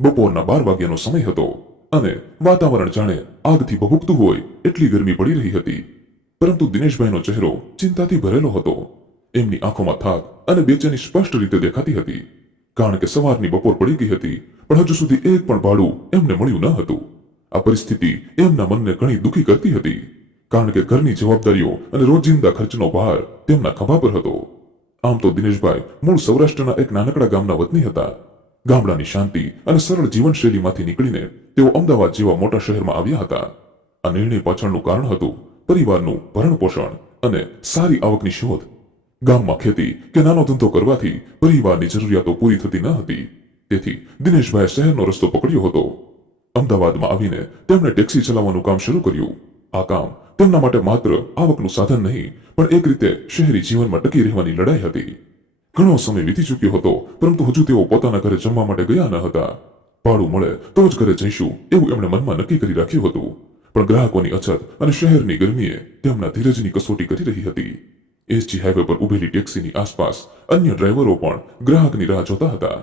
બપોરના 12 વાગ્યાનો સમય હતો અને વાતાવરણ જાણે આગથી ભભૂકતું હોય એટલી ગરમી પડી રહી હતી. પરંતુ દિનેશભાઈનો ચહેરો ચિંતાથી ભરેલો હતો. એમની આંખોમાં થાક અને બેચેની સ્પષ્ટ રીતે દેખાતી હતી. કારણ કે સવારની બપોર પડી ગઈ હતી, પણ હજુ સુધી એક પણ ભાડું એમને મળ્યું ન હતું. આ પરિસ્થિતિ એમના મનને ઘણી દુઃખી કરતી હતી. કારણ કે ઘરની જવાબદારીઓ અને રોજિંદા ખર્ચનો ભાર તેમના ખભા પર હતો. આમ તો દિનેશભાઈ મૂળ સૌરાષ્ટ્રના એક નાનકડા ગામના વતની હતા. ગામડાની શાંતિ અને સરળ જીવનશૈલીમાંથી નીકળીને તેઓ અમદાવાદ જેવા મોટા શહેરમાં આવ્યા હતા. આ નિર્ણય પાછળનું કારણ હતું પરિવારનું ભરણપોષણ અને સારી આવકની શોધ. ગામમાં ખેતી કે નાનો ધંધો કરવાથી પરિવારની જરૂરિયાતો પૂરી થતી ન હતી. તેથી દિનેશભાઈએ શહેરનો રસ્તો પકડ્યો હતો. અમદાવાદમાં આવીને તેમણે ટેક્સી ચલાવવાનું કામ શરૂ કર્યું. આ કામ તેમના માટે માત્ર આવકનું સાધન નહીં, પણ એક રીતે શહેરી જીવનમાં ટકી રહેવાની લડાઈ હતી. ઘણો સમય વીતી ચૂક્યો હતો, પરંતુ હજુ તેઓ પોતાના ઘરે જમવા માટે ગયા ન હતા. ભાડું મળે તો જ ઘરે જઈશું એવું એમણે મનમાં નક્કી કરી રાખ્યું હતું. પણ ગ્રાહકોની અછત અને શહેરની ગરમીએ તેમના ધીરજની કસોટી કરી રહી હતી. એસજી હાઈવે પર ઉભેલી ટેક્સીની આસપાસ અન્ય ડ્રાઈવરો પણ ગ્રાહકની રાહ જોતા હતા.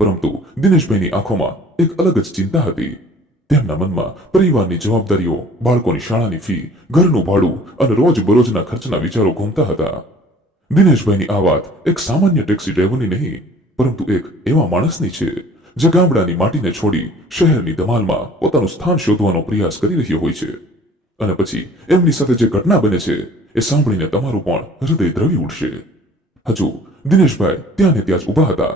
પરંતુ દિનેશભાઈની આંખોમાં એક અલગ જ ચિંતા હતી. તેમના મનમાં પરિવારની જવાબદારીઓ, બાળકોની શાળાની ફી, ઘરનું ભાડું અને રોજબરોજના ખર્ચના વિચારો ઘૂમતા હતા. દિનેશભાઈની આ વાત એક સામાન્ય ટેક્સી ડ્રાઈવરની નહીં, પરંતુ એક એવા માણસની છે જે ગામડાની માટીને છોડી શહેરની ધમાલમાં પોતાનું સ્થાન શોધવાનો પ્રયાસ કરી રહ્યો હોય છે. અને પછી એમની સાથે જે ઘટના બને છે એ સાંભળીને તમારું પણ હૃદય દ્રવી ઉઠશે. હજુ દિનેશભાઈ ત્યાં ને ત્યાં જ ઊભા હતા.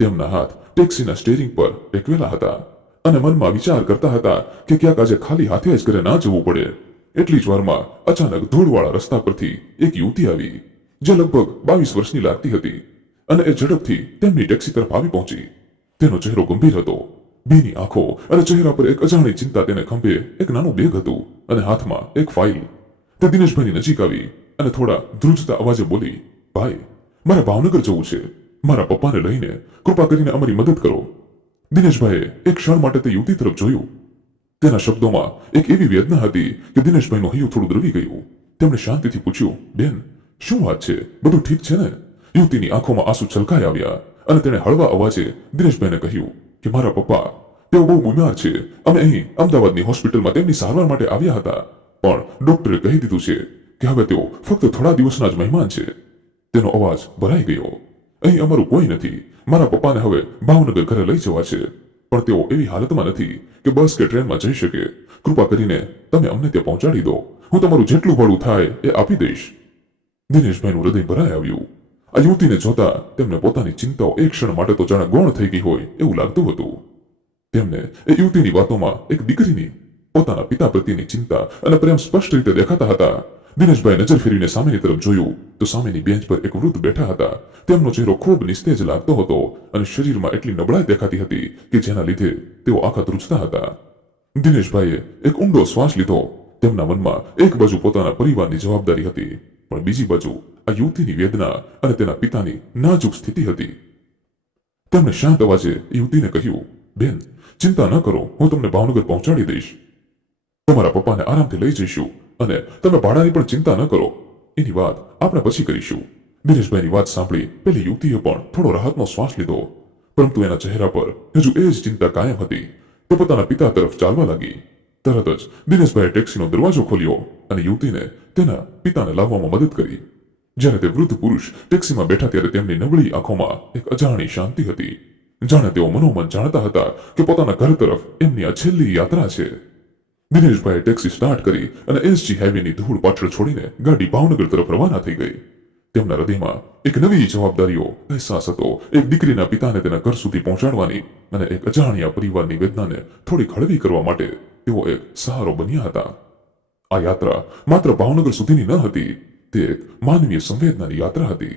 તેમના હાથ ટેક્સીના સ્ટીયરિંગ પર ટેકવેલા હતા અને મનમાં વિચાર કરતા હતા કે ક્યાંક આજે ખાલી હાથે જ ઘરે ના જવું પડે. એટલી જ વારમાં અચાનક ધૂળવાળા રસ્તા પરથી એક યુવતી આવી, જે લગભગ 22 વર્ષની લાગતી હતી અને એ ઝડપથી તેમની ટેક્સી તરફ આવી પહોંચી. તેનો ચહેરો ગંભીર હતો. બેની આંખો અને ચહેરા પર એક અજાણી ચિંતા. તેને ખંભે એક નાનું બેગ હતું અને હાથમાં એક ફાઇલ. તે દિનેશભાઈની નજીક આવી અને થોડા ધ્રુજતા અવાજે બોલી, ભાઈ, મારે ભાવનગર જવું છે. મારા પપ્પાને લઈને કૃપા કરીને અમારી મદદ કરો. દિનેશભાઈએ એક ક્ષણ માટે તે યુવતી તરફ જોયું. તેના શબ્દોમાં એક એવી વેદના હતી કે દિનેશભાઈનું હૈયું થોડું દ્રવી ગયું. તેમણે શાંતિથી પૂછ્યું, બેન, શું વાત છે? બધું ઠીક છે ને? યુવતીની આંખોમાં આંસુ છલકાઈ આવ્યા અને તેણે હળવા અવાજે દિનેશભાઈને કહ્યું કે મારા પપ્પા, તેઓ બહુ બીમાર છે. અમે અહીં અમદાવાદની હોસ્પિટલમાં તેમની સારવાર માટે આવ્યા હતા, પણ ડોક્ટરે કહી દીધું છે કે હવે તેઓ ફક્ત થોડા દિવસના જ મહેમાન છે. તેનો અવાજ ભરાઈ ગયો. અહીં અમારું કોઈ નથી. મારા પપ્પાને હવે ભાવનગર ઘરે લઈ જવા છે, પણ તેઓ એવી હાલતમાં નથી કે બસ કે ટ્રેનમાં જઈ શકે. કૃપા કરીને તમે અમને ત્યાં પહોંચાડી દો. હું તમારું જેટલું ભાડું થાય એ આપી દઈશ. દિનેશભાઈનું હૃદય ભરાઈ આવ્યું. આ યુવતીને જોતા તેમને પોતાની ચિંતાઓ એક ક્ષણ માટે તો જાણે ગૌણ થઈ ગઈ હોય એવું લાગતું હતું. તેમને એ યુવતીની વાતોમાં એક દીકરીની, પોતાના પિતા પ્રત્યેની ચિંતા અને પ્રેમ સ્પષ્ટ રીતે દેખાતા હતા. દિનેશભાઈ નજર ફેરીને સામેની તરફ જોયું તો સામેની બેન્ચ પર એક વૃદ્ધ બેઠા હતા. તેમનો ચહેરો ખૂબ નિસ્તેજ લાગતો હતો અને શરીરમાં એટલી નબળાઈ દેખાતી હતી કે જેના લીધે તેઓ આખા ધ્રુજતા હતા. દિનેશભાઈએ એક ઊંડો શ્વાસ લીધો. તેમના મનમાં એક બાજુ પોતાના પરિવારની જવાબદારી હતી, પણ બીજી બાજુ આ યુવતીની વેદના અને તેના પિતાની નાજુક સ્થિતિ હતી. તેમણે શાંત અવાજે યુવતીને કહ્યું, બેન, ચિંતા ન કરો, હું તમને ભાવનગર પહોંચાડી દઈશ. તમારા પપ્પાને આરામથી લઈ જઈશું અને તમે ભાડાની પણ ચિંતા ન કરો. એની વાત આપણે પછી કરીશું. દિનેશભાઈની વાત સાંભળી પેલી યુવતીએ પણ થોડો રાહતનો શ્વાસ લીધો, પરંતુ એના ચહેરા પર હજુ એ જ ચિંતા કાયમ હતી. તે પોતાના પિતા તરફ ચાલવા લાગી. તરત જ દિનેશભાઈએ ટેક્સીનો દરવાજો ખોલ્યો અને યુવતીને તેના પિતાને લાવવામાં મદદ કરી. જ્યારે તે વૃદ્ધ પુરુષ ટેક્સીમાં બેઠા ત્યારે તેમની નબળી આંખોમાં એક અજાણી શાંતિ હતી. જાણે તેઓ મનોમન જાણતા હતા કે પોતાના ઘર તરફ એમની આ છેલ્લી યાત્રા છે. દિનેશભાઈએ ટેક્સી સ્ટાર્ટ કરી અને એસજી હાઈવેની ધૂળ પાછળ છોડીને ગાડી ભાવનગર તરફ રવાના થઈ ગઈ. તેમના હૃદયમાં એક નવી જવાબદારીઓ અહેસાસ હતો. એક દીકરીના પિતાને તેના ઘર સુધી પહોંચાડવાની અને એક અજાણ્યા પરિવારની વેદનાને થોડી હળવી કરવા માટે તેઓ એક સહારો બન્યા હતા. આ યાત્રા માત્ર ભાવનગર સુધીની ન હતી, તે એક માનવીય સંવેદનાની યાત્રા હતી.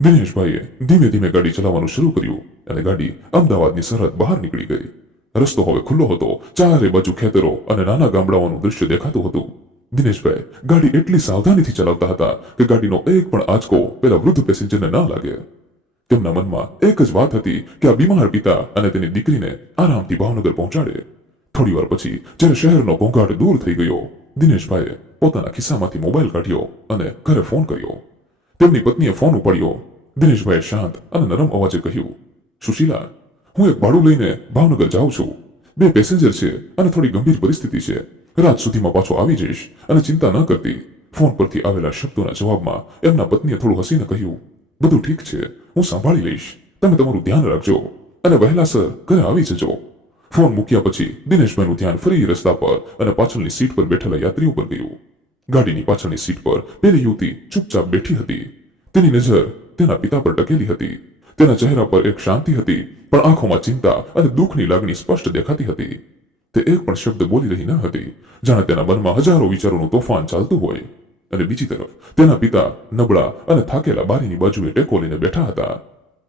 દિનેશભાઈએ ધીમે ધીમે ગાડી ચલાવવાનું શરૂ કર્યું અને ગાડી અમદાવાદની સરહદ બહાર નીકળી ગઈ. રસ્તો હવે ખુલ્લો હતો. ચારે બાજુ ખેતરો અને નાના ગામડાઓનું દૃશ્ય દેખાતું હતું. દિનેશભાઈ ગાડી એટલી સાવધાનીથી ચલાવતા હતા કે ગાડીનો એક પણ આંચકો પેલા વૃદ્ધ પેસેન્જરને ના લાગે. તેમના મનમાં એક જ વાત હતી કે આ બીમાર પિતા અને તેની દીકરીને આરામથી ભાવનગર પહોંચાડે. થોડી વાર પછી જ્યારે શહેરનો ઘોંઘાટ દૂર થઈ ગયો, દિનેશભાઈએ પોતાના ખિસ્સામાંથી મોબાઈલ કાઢ્યો અને ઘરે ફોન કર્યો. તેમની પત્નીએ ફોન ઉપાડ્યો. દિનેશભાઈએ શાંત અને નરમ અવાજે કહ્યું, સુશીલા, હું એક ભાડું લઈને ભાવનગર જાઉં છું. 2 પેસેન્જર છે અને થોડી ગંભીર પરિસ્થિતિ છે. રાત સુધીમાં પાછો આવી જઈશ અને ચિંતા ન કરતી. ફોન પરથી આવેલા શબ્દોના જવાબમાં એમના પત્નીએ થોડું હસીને કહ્યું, બધું ઠીક છે, હું સંભાળી લઈશ. તમે તમારું ધ્યાન રાખજો અને વહેલાસર ઘરે આવી જજો. ફોન મૂક્યા પછી દિનેશભાઈનું ધ્યાન ફરી રસ્તા પર અને પાછળની સીટ પર બેઠેલા યાત્રીઓ પર ગયું. ગાડીની પાછળની સીટ પર પેલી યુવતી ચૂપચાપ બેઠી હતી. તેની નજર તેના પિતા પર ટકેલી હતી. તેના ચહેરા પર એક શાંતિ હતી, પણ આંખોમાં ચિંતા અને દુઃખની લાગણી સ્પષ્ટ દેખાતી હતી. તે એક પણ શબ્દ બોલી રહી ન હતી, જાણે તેના મનમાં હજારો વિચારોનું તોફાન ચાલતું હોય. અને બીજી તરફ તેના પિતા નબળા અને થાકેલા બારીની બાજુએ ટેકો લઈને બેઠા હતા.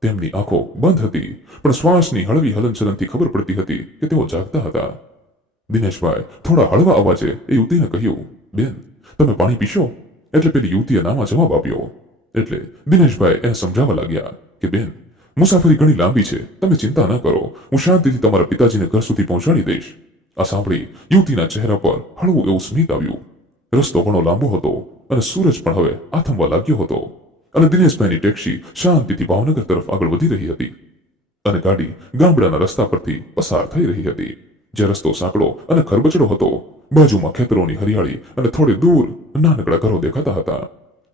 તેમની આંખો બંધ હતી, પણ શ્વાસની હળવી હલનચલનથી ખબર પડતી હતી કે તેઓ જાગતા હતા. દિનેશભાઈ થોડા હળવા અવાજે એ યુવતીને કહ્યું, બેન, તમે પાણી પીશો? એટલે પેલી યુવતીએ નામાં જવાબ આપ્યો. એટલે દિનેશભાઈ એને સમજાવવા લાગ્યા કે બેન, મુસાફરી ઘણી લાંબી છે, તમે ચિંતા ન કરો, હું શાંતિથી તમારા પિતાજીને ઘર સુધી પહોંચાડી દઈશ. આ સાંભળી યુવતીના ચહેરા પર હળવું એવું સ્મિત આવ્યું. રસ્તો ઘણો લાંબો હતો અને સૂરજ પણ હવે આથમવા લાગ્યો હતો અને દિનેશભાઈની ટેક્સી શાંતિથી ભાવનગર તરફ આગળ વધી રહી હતી અને ગાડી ગામડાના રસ્તા પરથી પસાર થઈ રહી હતી. જે રસ્તો સાંકડો અને ખરબચડો હતો, બાજુમાં ખેતરોની હરિયાળી અને થોડે દૂર નાનકડા ઘરો દેખાતા હતા.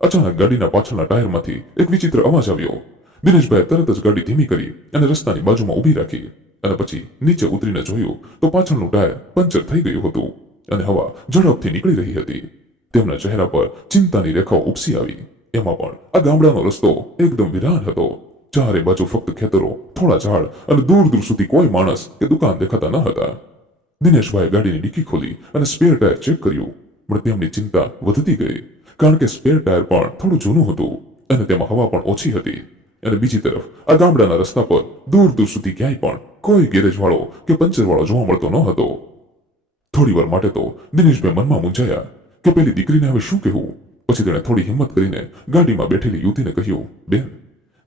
અચાનક ગાડીના પાછળના ટાયરમાંથી એક વિચિત્ર અવાજ આવ્યો. દિનેશભાઈએ તરત જ ગાડી ધીમી કરી અને રસ્તાની બાજુમાં ઊભી રાખી અને પછી નીચે ઉતરીને જોયું તો પાછળનું ટાયર પંચર થઈ ગયું હતું અને હવા ઝડપથી નીકળી રહી હતી. તેમના ચહેરા પર ચિંતાની રેખાઓ ઉપસી આવી. એમાં પણ આ ગામડાનો રસ્તો એકદમ વિરાન હતો. ચારે બાજુ ફક્ત ખેતરો, થોડા ઝાડ અને દૂર દૂર સુધી કોઈ માણસ કે દુકાન દેખાતા ન હતા. દિનેશભાઈએ ગાડીની ડિક્કી ખોલી અને સ્પેર ટાયર ચેક કર્યું, પણ તેમની ચિંતા વધતી ગઈ, કારણ કે સ્પેર ટાયર પણ થોડું જૂનું હતું અને તેમાં હવા પણ ઓછી હતી. અને બીજી તરફ આ ગામડાના રસ્તા પર દૂર દૂર સુધી ક્યાંય પણ કોઈ ગેરેજ વાળો કે પંચર વાળો જોવા મળતો ન હતો. થોડી વાર માટે તો દિનેશભાઈ મનમાં મૂંઝાયા કે પેલી દીકરીને હવે શું કહેવું. પછી તેણે થોડી હિંમત કરીને ગાડીમાં બેઠેલી યુવતીને કહ્યું, બેન,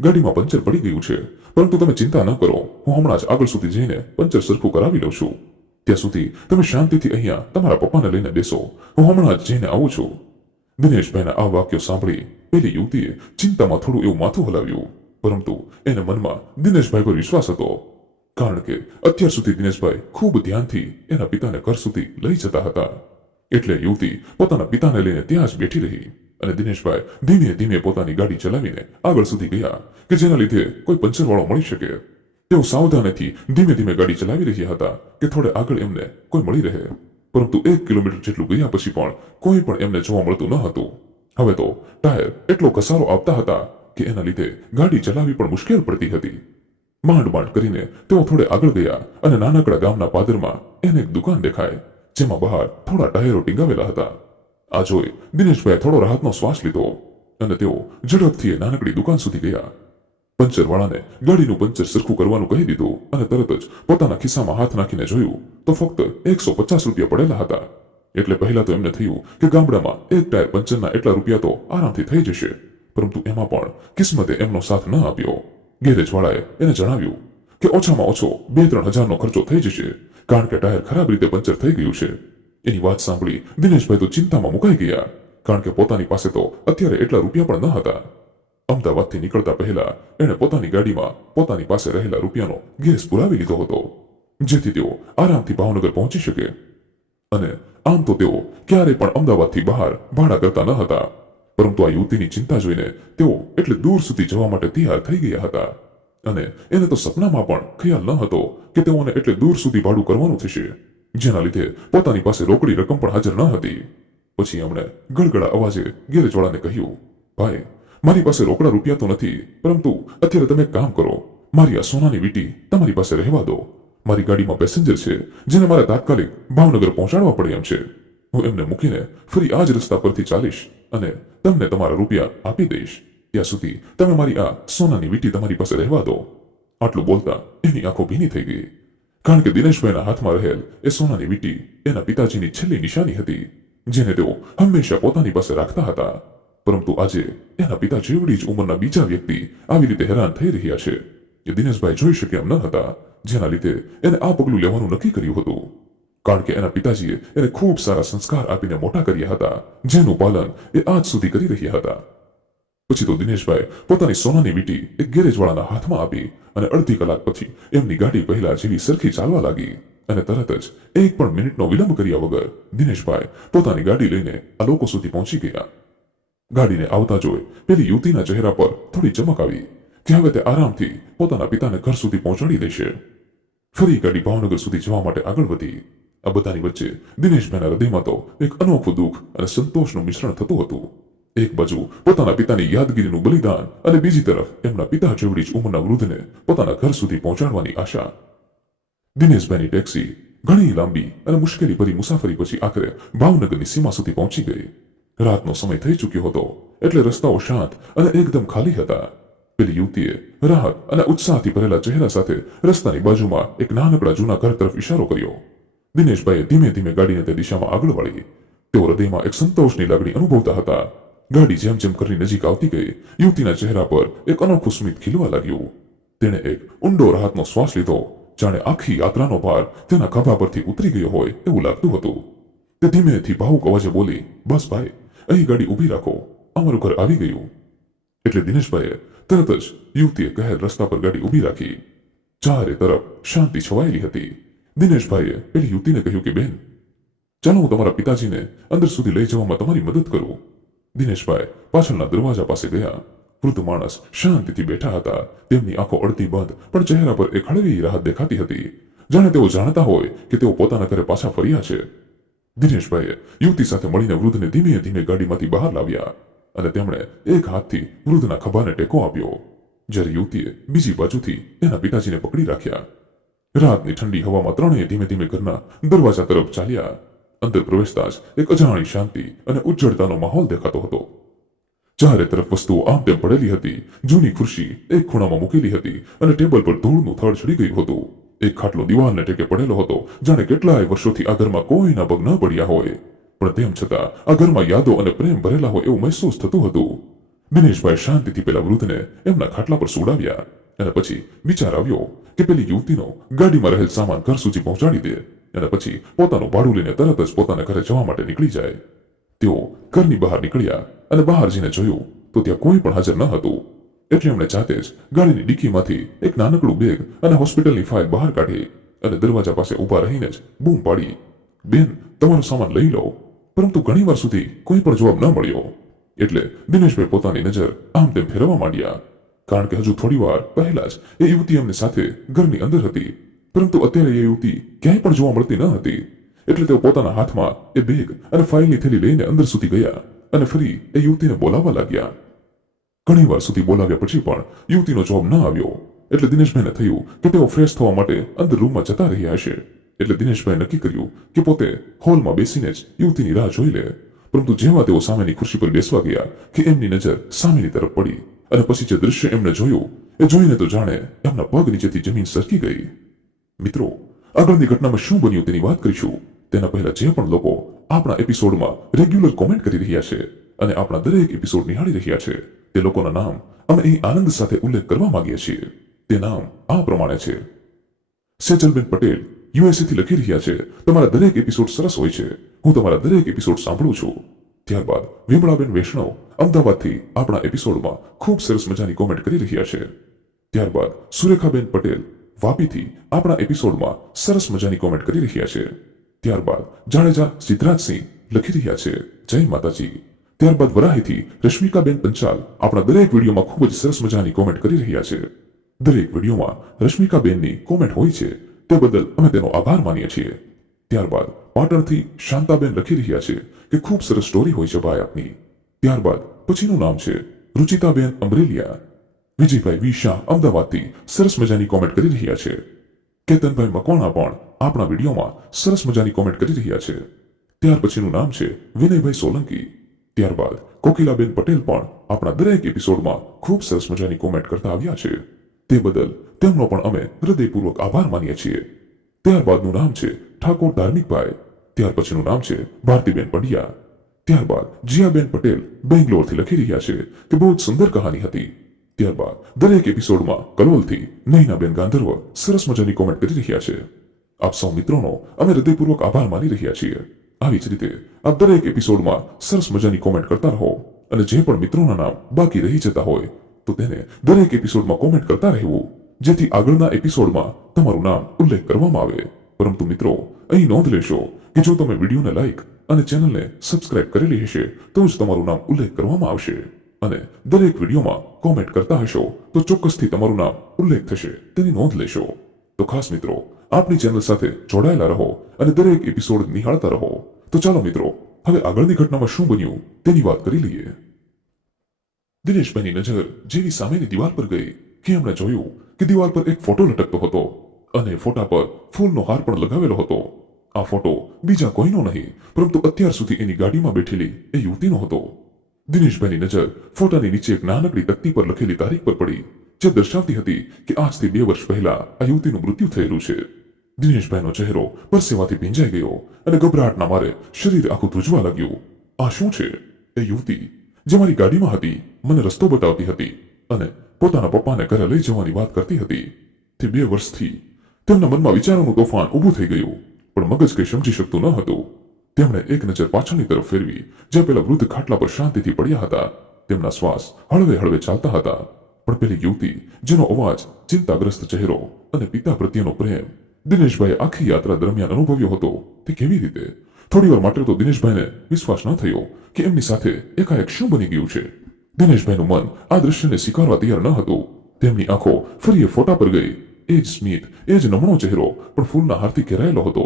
ગાડીમાં પંચર પડી ગયું છે, પરંતુ તમે ચિંતા ન કરો, હું હમણાં જ આગળ સુધી જઈને પંચર સરખું કરાવી લઉં છું. ત્યાં સુધી તમે શાંતિથી અહીંયા તમારા પપ્પાને લઈને બેસો, હું હમણાં જ જઈને આવું છું. દિનેશભાઈના આ વાક્યો સાંભળી પેલી યુવતીએ ચિંતામાં થોડું એવું માથું હલાવ્યું, પરંતુ એને મનમાં દિનેશભાઈ પર વિશ્વાસ હતો, કારણ કે અત્યાર સુધી દિનેશભાઈ ખૂબ ધ્યાનથી એના પિતાને ઘર સુધી લઈ જતા હતા. એટલે યુવતી પોતાના પિતાને લઈને ત્યાં જ બેઠી રહી અને દિનેશભાઈ ધીમે ધીમે પોતાની ગાડી ચલાવીને આગળ સુધી ગયા કે જેના લીધે કોઈ પંચરવાળો મળી શકે. તેઓ સાવધાનીથી ધીમે ધીમે ગાડી ચલાવી રહ્યા હતા કે થોડે આગળ એમને કોઈ મળી રહે, પરંતુ 1 કિલોમીટર જેટલું ગયા પછી પણ કોઈ પણ એમને જોવા મળતું ન હતું. હવે તો ટાયર એટલો ઘસારો આપતા હતા કે એના લીધે ગાડી ચલાવવી પણ મુશ્કેલ પડતી હતી. માંડ માંડ કરીને તેઓ થોડે આગળ ગયા અને નાનકડા ગામના પાદરમાં એને એક દુકાન દેખાય, જેમાં બહાર થોડા ટાયરો ટીંગાવેલા હતા. આ જોઈ દિનેશભાઈએ થોડો રાહતનો શ્વાસ લીધો અને તેઓ ઝડપથી એ નાનકડી દુકાન સુધી ગયા. પંચરવાળાને ગાડીનું પંચર સરખું કરવાનું કહી દીધું અને તરત જ પોતાના ખિસ્સામાં હાથ નાખીને જોયું તો ફક્ત 150 રૂપિયા પડેલા હતા. એટલે પહેલા તો એમને થયું કે ગામડામાં એક ટાયર પંચરના એટલા રૂપિયા તો આરામથી થઈ જશે, પરંતુ એમાં પણ કિસ્મતે એમનો સાથ ન આપ્યો. ગેરેજવાળાએ એને જણાવ્યું કે ઓછામાં ઓછો 2-3 હજારનો ખર્ચો થઈ જશે, કારણ કે ટાયર ખરાબ રીતે પંચર થઈ ગયું છે. એની વાત સાંભળી દિનેશભાઈ તો ચિંતામાં મુકાઈ ગયા, કારણ કે પોતાની પાસે તો અત્યારે એટલા રૂપિયા પણ ન હતા. અમદાવાદથી નીકળતા પહેલા એણે પોતાની ગાડીમાં પોતાની પાસે રહેલા રૂપિયાનો ગેસ પુરાવી લીધો હતો, જેથી તેઓ આરામથી ભાવનગર પહોંચી શકે. અને આમ તો તેઓ ક્યારેય પણ અમદાવાદથી બહાર ભાડા કરતા ન હતા, પરંતુ આ યુવતીની ચિંતા જોઈને તેઓ એટલે દૂર સુધી જવા માટે તૈયાર થઈ ગયા હતા. અને એને તો સપનામાં પણ ખ્યાલ ન હતો કે તેઓને એટલે દૂર સુધી ભાડું કરવાનું થશે, જેના લીધે પોતાની પાસે રોકડી રકમ પણ હાજર ન હતી. પછી એમણે ગળગળા અવાજે ગેરેજવાળાને કહ્યું, ભાઈ, મારી પાસે રોકડા રૂપિયા તો નથી, પરંતુ અત્યારે તમે એક કામ કરો, મારી આ સોનાની વીંટી તમારી પાસે રહેવા દો. મારી ગાડીમાં પેસેન્જર છે જેને મારે તાત્કાલિક ભાવનગર પહોંચાડવા પડે એમ છે. હું એમને મૂકીને ફરી આ જ રસ્તા પરથી ચાલીશ અને તમને તમારા રૂપિયા આપી દઈશ. ત્યાં સુધી તમે મારી આ સોનાની વીંટી તમારી પાસે રહેવા દો. આટલું બોલતા એની આંખો ભીની થઈ ગઈ, કારણ કે દિનેશભાઈના હાથમાં રહેલ એ સોનાની વીંટી એના પિતાજીની છેલ્લી નિશાની હતી, જેને તેઓ હંમેશા પોતાની પાસે રાખતા હતા. પરંતુ આજે એના પિતા જેવડી જ ઉંમરના બીજા વ્યક્તિ આવી રીતે હેરાન થઈ રહ્યા છે એ દિનેશભાઈ જોઈ શકે એમ ન હતા, જેના લીધે એને આ પગલું લેવાનું નક્કી કર્યું હતું. કારણ કે એના પિતાજીએ એને ખૂબ સારા સંસ્કાર આપીને મોટા કર્યા હતા, જેનું પાલન એ આજ સુધી કરી રહ્યા હતા. પછી તો દિનેશભાઈ પોતાની સોનાની વીંટી એક ગેરેજવાળાના હાથમાં આપી અને અડધી કલાક પછી એમની ગાડી પહેલા જેવી સરખી ચાલવા લાગી અને તરત જ એક પણ મિનિટનો વિલંબ કર્યા વગર દિનેશભાઈ પોતાની ગાડી લઈને આ લોકો સુધી પહોંચી ગયા. ગાડીને આવતા જોઈ પેલી યુવતીના ચહેરા પર થોડી ચમક આવી કે હવે તે આરામથી પોતાના પિતાને ઘર સુધી પહોંચાડી દેશે. ફરી ગાડી ભાવનગર સુધી જવા માટે આગળ વધી. આ બધાની વચ્ચે દિનેશભાઈના હૃદયમાં તો એક અનોખું દુઃખ અને સંતોષનું મિશ્રણ થતું હતું. એક બાજુ પોતાના પિતાની યાદગીરીનું બલિદાન અને બીજી તરફ એમના પિતા જેવડી જ ઉંમરના વૃદ્ધને પોતાના ઘર સુધી પહોંચાડવાની આશા. દિનેશભાઈની ટેક્સી ઘણી લાંબી અને મુશ્કેલી ભરી મુસાફરી પછી આખરે ભાવનગરની સીમા સુધી પહોંચી ગઈ. રાતનો સમય થઈ ચૂક્યો હતો એટલે રસ્તાઓ શાંત અને એકદમ ખાલી હતા. પેલી યુવતીએ રાહત અને ઉત્સાહથી ભરેલા ચહેરા સાથે રસ્તાની બાજુમાં એક નાનકડા જૂના ઘર તરફ ઇશારો કર્યો. દિનેશભાઈએ ધીમે ધીમે ગાડીને તે દિશામાં આગળ વાળી. તેઓ હૃદયમાં એક સંતોષની લાગણી અનુભવતા હતા. ગાડી જેમ જેમ કરીને નજીક આવતી ગઈ યુવતીના ચહેરા પર એક અનોખું સ્મિત ખીલવા લાગ્યું. તેણે એક ઊંડો રાહતનો શ્વાસ લીધો, જાણે આખી યાત્રાનો ભાર તેના ખભા પરથી ઉતરી ગયો હોય એવું લાગતું હતું. તે ધીમેથી ભાવુક અવાજે બોલી, બસ ભાઈ, અહીં ગાડી ઊભી રાખો, અમારું ઘર આવી ગયું. એટલે દિનેશભાઈએ તરત જ યુવતીએ કહેલ રસ્તા પર ગાડી ઊભી રાખી. ચારે તરફ શાંતિ છવાયેલી હતી. દિનેશભાઈએ પેલી યુવતીને કહ્યું કે બેન, ચાલો હું તમારા પિતાજીને અંદર સુધી લઈ જવામાં તમારી મદદ કરું. દિનેશભાઈ પાછળના દરવાજા પાસે ગયા. વૃદ્ધ માણસ શાંતિથી બેઠા હતા. તેમની આંખો અડધી બંધ પણ ચહેરા પર એક હળવી રાહત દેખાતી હતી, જાણે તેઓ જાણતા હોય કે તેઓ પોતાના ઘરે પાછા ફર્યા છે. દિનેશભાઈએ યુવતી સાથે મળીને વૃદ્ધને ધીમે ધીમે ગાડીમાંથી બહાર લાવ્યા અને તેમણે એક હાથથી વૃદ્ધના ખભાને ટેકો આપ્યો, જ્યારે યુવતીએ બીજી બાજુથી એના પિતાજીને પકડી રાખ્યા. રાતની ઠંડી હવામાં ત્રણેય ધીમે ધીમે ઘરના દરવાજા તરફ ચાલ્યા. અંદર પ્રવેશતા જ એક અજાણી શાંતિ અને ઉજ્જળતાનો માહોલ દેખાતો હતો. ચારે તરફ વસ્તુઓ આમ તેમ પડેલી હતી. જૂની ખુરશી એક ખૂણામાં મૂકેલી હતી અને ટેબલ પર ધૂળનું થડ ચડી ગયું હતું. એક ખાટલો દિવાલને ટેકે પડેલો હતો, જાણે કેટલાય વર્ષોથી આ ઘરમાં કોઈના પગ ન પડ્યા હોય, પણ તેમ છતાં આ ઘરમાં યાદો અને પ્રેમ ભરેલા હોય એવું મહેસૂસ થતું હતું. દિનેશભાઈ શાંતિથી પેલા વૃદ્ધને એમના ખાટલા પર સુડાવ્યા અને પછી વિચાર આવ્યો કે પેલી યુવતીનો ગાડીમાં રહેલ સામાન ઘર સુધી પહોંચાડી દે અને પછી પોતાનું ભાડું લઈને તરત જ પોતાના ઘરે જવા માટે નીકળી જાય. તેઓ ઘરની બહાર નીકળ્યા અને બહાર જઈને જોયું તો ત્યાં કોઈ પણ હાજર ન હતું. એટલે એમણે જાતે જ ગાડીની ડિક્કીમાંથી એક નાનકડું બેગ અને હોસ્પિટલની ફાઇલ બહાર કાઢી અને દરવાજા પાસે ઊભા રહીને જ બૂમ પાડી, બેન, તમારો સામાન લઈ લો. પરંતુ ઘણીવાર સુધી કોઈ પણ જવાબ ન મળ્યો. એટલે દિનેશભાઈ પોતાની નજર આમ તેમ ફેરવવા માંડ્યા, કારણ કે હજુ થોડી વાર પહેલા જ એ યુવતી એમની સાથે ઘરની અંદર હતી, પરંતુ અત્યારે એ યુવતી ક્યાંય પણ જોવા મળતી ન હતી. એટલે તેઓ પોતાના હાથમાં એ બેગ અને ફાઇલની થેલી લઈને અંદર સુધી ગયા અને ફરી એ યુવતીને બોલાવવા લાગ્યા. ઘણી વાર સુધી બોલાવ્યા પછી પણ યુવતીનો જવાબ ન આવ્યો. એટલે દિનેશભાઈને થયું કે તેઓ ફ્રેશ થવા માટે અંદર રૂમમાં જતા રહ્યા હશે. એટલે દિનેશભાઈ નક્કી કર્યું કે પોતે હોલમાં બેસીને જ યુવતીની રાહ જોઈ લે. પરંતુ જેવા તેઓ સામેની ખુરશી પર બેસવા ગયા કે એમની નજર સામેની તરફ પડી અને પછી જે દૃશ્ય એમણે જોયું એ જોઈને તો જાણે એમના પગ નીચેથી જમીન સરકી ગઈ. મિત્રો, આગળની ઘટનામાં શું બન્યું તેની વાત કરીશું. તેના પહેલા જે પણ લોકો આપણા એપિસોડમાં રેગ્યુલર કોમેન્ટ કરી રહ્યા છે અને આપણા દરેક એપિસોડ નિહાળી રહ્યા છે, તે લોકોના નામ અમે અહીં આનંદ સાથે ઉલ્લેખ કરવા માંગીએ છીએ. તે નામ આ પ્રમાણે છે. સેજલબેન પટેલ યુએસએ થી લખી રહ્યા છે, તમારા દરેક એપિસોડ સરસ હોય છે, હું તમારા દરેક એપિસોડ સાંભળું છું. ત્યારબાદ વિમળાબેન વૈષ્ણવ અમદાવાદથી આપણા એપિસોડમાં ખૂબ સરસ મજાની કોમેન્ટ કરી રહ્યા છે. ત્યારબાદ સુરેખાબેન પટેલ વાપીથી આપણા એપિસોડમાં સરસ મજાની કોમેન્ટ કરી રહ્યા છે. ત્યારબાદ જાડેજા સિદ્ધરાજસિંહ લખી રહ્યા છે, જય માતાજી. ત્યારબાદ વરાહીથી રશ્મિકાબેન પંચાલ આપણા દરેક વિડીયોમાં ખૂબ જ સરસ મજાની કોમેન્ટ કરી રહ્યા છે. દરેક વિડીયોમાં રશ્મિકાબેનની કોમેન્ટ હોય છે, તે બદલ અમે તેનો આભાર માનીએ છીએ. ત્યારબાદ પાટણથી શાંતાબેન લખી રહ્યા છે કે ખૂબ સરસ સ્ટોરી હોય છે ભાઈ આપની. ત્યારબાદ પછીનું નામ છે રુચિતાબેન અમરેલિયા. વિજયભાઈ વી શાહ અમદાવાદથી સરસ મજાની કોમેન્ટ કરી રહ્યા છે. કેતનભાઈ મકવાણા પણ આપણા વિડીયોમાં સરસ મજાની કોમેન્ટ કરી રહ્યા છે. ત્યાર પછીનું નામ છે વિનયભાઈ સોલંકી. ત્યારબાદ કોકિલાબેન પટેલ પણ આપણા દરેક એપિસોડમાં ખૂબ સરસ મજાની કોમેન્ટ કરતા આવ્યા છે. તે બદલ તેમનો પણ અમે હૃદયપૂર્વક આભાર માનીએ છીએ. ત્યારબાદનું નામ છે ઠાકોર ધાર્મિકભાઈ. ત્યાર પછીનું નામ છે ભારતીબેન પંડ્યા. ત્યારબાદ જીયાબેન પટેલ બેંગ્લોરથી લખી રહ્યા છે કે બહુ જ સુંદર કહાની હતી. ત્યારબાદ દરેક એપિસોડમાં કલોલથી નૈનાબેન ગાંધર્વ સરસ મજાની કોમેન્ટ કરી રહ્યા છે. આપ સૌ મિત્રોનો અમે હૃદયપૂર્વક આભાર માની રહ્યા છીએ. આવી જ રીતે આપ દરેક એપિસોડમાં સરસ મજાની કોમેન્ટ કરતા રહો અને જે પણ મિત્રોના નામ બાકી રહી જતા હોય તો તેને દરેક એપિસોડમાં કોમેન્ટ કરતા રહેવું, જેથી આગળના એપિસોડમાં તમારું નામ ઉલ્લેખ કરવામાં આવે. પરંતુ મિત્રો, અહીં નોંધ લેશો કે જો તમે વિડીયોને લાઈક અને ચેનલને સબસ્ક્રાઇબ કરેલી હશે તો જ તમારું નામ ઉલ્લેખ કરવામાં આવશે. અને દરેક વિડીયોમાં કોમેન્ટ કરતા હશો તો ચોક્કસથી તમારું નામ ઉલ્લેખ થશે, તેની નોંધ લેશો. તો ખાસ મિત્રો, આપણી ચેનલ સાથે જોડાયેલા રહો અને દરેક એપિસોડ નિહાળતા રહો. તો ચાલો મિત્રો, હવે આગળની ઘટનામાં શું બન્યું તેની વાત કરી લઈએ. દિનેશભાઈની નજર જેવી સામેની દિવાલ પર ગઈ કે એમણે જોયું કે દિવાલ પર એક ફોટો લટકતો હતો અને ફોટા પર ફૂલનો હાર પણ લગાવેલો હતો. આ ફોટો બીજા કોઈનો નહીં પરંતુ અત્યાર સુધી એની ગાડીમાં બેઠેલી એ યુવતીનો હતો. દિનેશભાઈની નજર ફોટાની નીચે એક નાનકડી તકતી પર લખેલી તારીખ પર પડી, જે દર્શાવતી હતી કે આજથી 2 વર્ષ પહેલા આ યુવતીનું મૃત્યુ થયેલું છે. દિનેશભાઈનો ચહેરો પરસેવાથી ભીંજાઈ ગયો અને ગભરાટના મારે શરીર આખું ધ્રુજવા લાગ્યું. આ શું છે? એ યુવતી જે મારી ગાડીમાં હતી, મને રસ્તો બતાવતી હતી અને પોતાના પપ્પાને ઘરે લઈ જવાની વાત કરતી હતી. તે 2 વર્ષથી તેમના મનમાં વિચારોનું તોફાન ઊભું થઈ ગયું, પણ મગજ કંઈ સમજી શકતું ન હતું. તેમણે એક નજર પાછળની તરફ ફેરવી, જ્યાં પેલા વૃદ્ધ ખાટલા પર શાંતિથી પડ્યા હતા. તેમના શ્વાસ હળવે હળવે ચાલતા હતા, પણ પેલી યુવતી જેનો અવાજ, ચિંતાગ્રસ્ત ચહેરો અને પિતા પ્રત્યેનો પ્રેમ દિનેશભાઈએ આખી યાત્રા દરમિયાન અનુભવ્યો હતો, તે કેવી રીતે? થોડીવાર માટે તો દિનેશભાઈને વિશ્વાસ ન થયો કે એમની સાથે એકાએક શું બની ગયું છે. દિનેશભાઈનું મન આ દ્રશ્યને સ્વીકારવા તૈયાર ન હતું. તેમની આંખો ફરી એ ફોટા પર ગઈ. એ જ સ્મિત, એ જ નમણો ચહેરો, પણ ફૂલના હારથી ઘેરાયેલો હતો.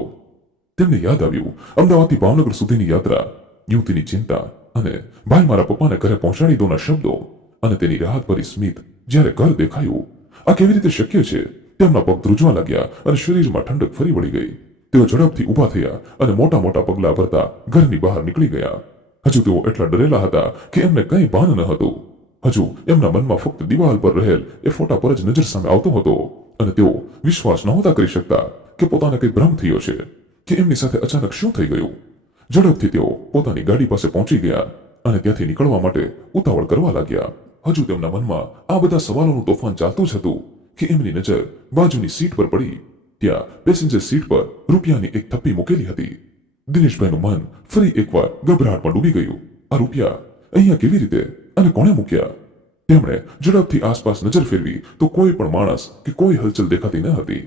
તેમને યાદ આવ્યું અમદાવાદથી ભાવનગર સુધીની યાત્રા, યુવતીની ચિંતા અને ભાઈ મારા પપ્પાને ઘરે પહોંચાડી દોના શબ્દો અને તેની રાહત ભરી સ્મિત જ્યારે ઘર દેખાયું. આ કેવી રીતે શક્ય છે? તેમના પગ ધ્રુજવા લાગ્યા અને શરીરમાં ઠંડક ફરી વળી ગઈ. તેઓ ઝડપથી ઊભા થયા અને મોટા મોટા પગલાં ભરતા ઘરની બહાર નીકળી ગયા. હજુ તેઓ એટલા ડરેલા હતા કે એમને કંઈ ભાન ન હતું. હજુ એમના મનમાં ફક્ત દિવાલ પર રહેલ એ ફોટા પર જ નજર સામે આવતો હતો અને તેઓ વિશ્વાસ નહોતા કરી શકતા કે પોતાને કંઈ ભ્રમ થયો છે કે એમની સાથે અચાનક શું થઈ ગયું. ઝડપથી તેઓ પોતાની ગાડી પાસે પહોંચી ગયા અને ત્યાંથી નીકળવા માટે ઉતાવળ કરવા લાગ્યા. હજુ તેમના મનમાં આ બધા સવાલોનું તોફાન ચાલતું જ હતું કે એમની નજર બાજુની સીટ પર પડી. ત્યાં પેસેન્જર સીટ પર રૂપિયાની એક થપ્પી મૂકેલી હતી. દિનેશભાઈનું મન ફરી એકવાર ગભરાટમાં ડૂબી ગયું. આ રૂપિયા અહીંયા કેવી રીતે અને કોણે મૂક્યા? તેમણે ઝડપથી આસપાસ નજર ફેરવી તો કોઈ પણ માણસ કે કોઈ હલચલ દેખાતી ન હતી.